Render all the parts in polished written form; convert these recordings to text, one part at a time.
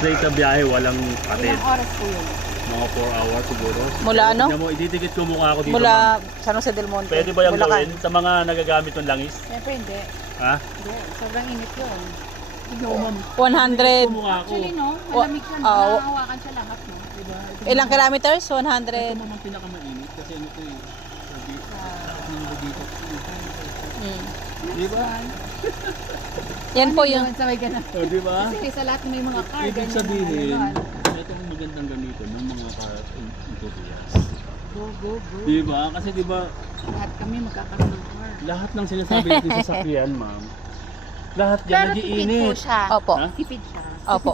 straight na biyahe, walang patid. Ilang oras po yun? Mga 4 hours siguro. Mula ano? Tignan mo, ididikit ko mukha ko dito. Ma'am. Mula San Jose del Monte. Pwede ba yung Bulacan. gawin sa mga nagagamit ng langis? Siyempre hindi. Ha? Hindi. Sobrang init yun. Tignan mo, ma'am. 100. Mukha ko. Actually no, malamig siya. Nakahawakan siya lahat no. Diba? Ilang kilometers? Ito 100. mo ang pinakamainit kasi ano to eh. Sabi, takot ng dito. Mm. Diba? Yan po yung... Sabay ganun. O, diba? Kasi sa lahat may mga car. Ibig ganyan sabihin, na, ito ang magandang gamitin ng mga car enthusiasts. Go, go, go. Diba? Kasi diba, Lahat kami magkakaroon ng car. lahat ng sinasabi natin sa sasakyan, ma'am. Lahat yan Pero tipid po nag-iinit. siya. Opo. Ha? Tipid siya. Opo.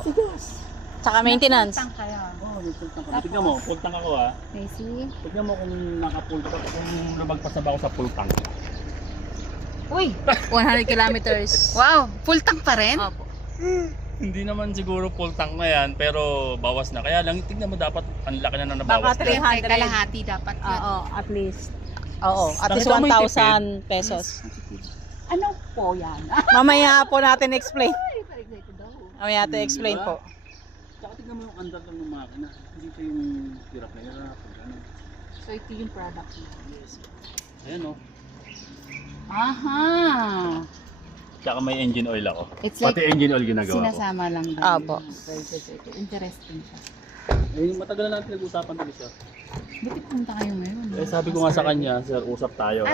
Tsaka maintenance. Tang kaya. Oh, tignan mo, full tank ako ha. Macy. Tignan mo kung naka-full tank ako, kung lumagpas na ba ako sa full tank. Uy! 100 kilometers. Wow! Full tank pa rin? Opo. Hindi naman siguro full tank na yan, pero bawas na. Kaya lang, tignan mo dapat, ang laki na nabawas Baka na. 300. Kalahati dapat yun. Oo, at least. Oo, at least Nakita mo yung 1,000 pesos. Ano po yan? Mamaya po natin explain. Ay, excited ako. Mamaya natin explain po. Tsaka tignan mo yung andar lang ng makina. Hindi ito yung hirap na hirap. Ano. So ito yung product niya. Yes. Ayan o. Aha! Tsaka may engine oil ako. It's like Pati engine oil ginagawa ko. sinasama lang daw. Apo. Interesting siya. Eh, matagal na natin nag-usapan dito siya. Buti punta kayo ngayon. Eh, sabi ko nga sa kanya, sir, usap tayo.